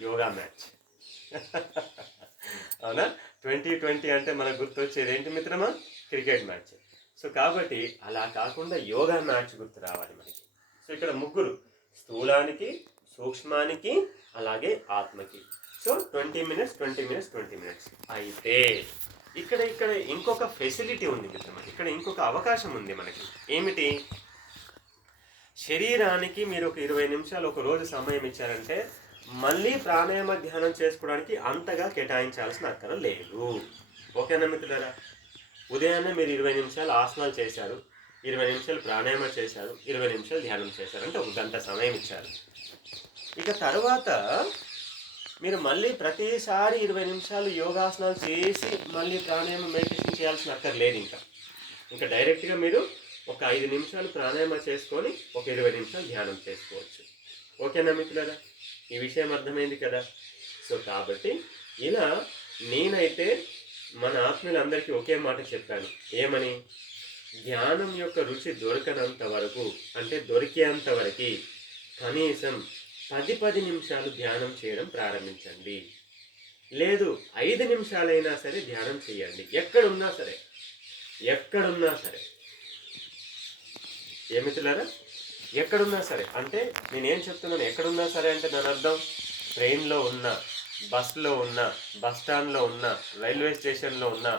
Yoga match. అవునా? 2020 అంటే మనకు గుర్తొచ్చేది ఏంటి మిత్రమా? Cricket match. సో కాబట్టి అలా కాకుండా యోగా మ్యాచ్ గుర్తు రావాలి మనకి. సో ఇక్కడ ముగ్గురు, స్థూలానికి, సూక్ష్మానికి, అలాగే ఆత్మకి. So 20 minutes 20 minutes 20 minutes. అయితే ఇక్కడ ఇక్కడ ఇంకొక ఫెసిలిటీ ఉంది మిత్రమా, ఇక్కడ ఇంకొక అవకాశం ఉంది మనకి. ఏమిటి? శరీరానికి మీరు ఒక 20 నిమిషాలు ఒక రోజు సమయం ఇచ్చారంటే మళ్ళీ ప్రాణాయామ ధ్యానం చేసుకోవడానికి అంతగా కేటాయించాల్సిన అక్కర లేదు. ఓకేనా మిత్రులారా? ఉదయాన్నే మీరు 20 నిమిషాలు ఆసనాలు చేశారు, 20 నిమిషాలు ప్రాణాయామ చేశారు, 20 నిమిషాలు ధ్యానం చేశారు, అంటే ఒక గంట సమయం ఇచ్చారు. ఇక తర్వాత మీరు మళ్ళీ ప్రతిసారి 20 నిమిషాలు యోగాసనాలు చేసి మళ్ళీ ప్రాణాయామం మెడిటేషన్ చేయాల్సిన అక్కర్లేదు. ఇంకా డైరెక్ట్గా మీరు ఒక 5 నిమిషాలు ప్రాణాయామ చేసుకొని ఒక 20 నిమిషాలు ధ్యానం చేసుకోవచ్చు. ఓకేనా మిత్రులారా? ఈ విషయం అర్థమైంది కదా? సో కాబట్టి ఇలా నేనైతే మన ఆత్మీయులందరికీ ఒకే మాట చెప్పాను. ఏమని? ధ్యానం యొక్క రుచి దొరకనంత వరకు, అంటే దొరికేంత వరకు కనీసం 10 నిమిషాలు ధ్యానం చేయడం ప్రారంభించండి. లేదు 5 నిమిషాలైనా సరే ధ్యానం చేయండి, ఎక్కడున్నా సరే. ఎక్కడున్నా సరే ఏమిత్రులారా, ఎక్కడున్నా సరే. అంటే నేనేం చెప్తున్నాను ఎక్కడున్నా సరే అంటే దాని అర్థం ట్రైన్లో ఉన్నా, బస్లో ఉన్నా, బస్ స్టాండ్లో ఉన్నా, రైల్వే స్టేషన్లో ఉన్నా,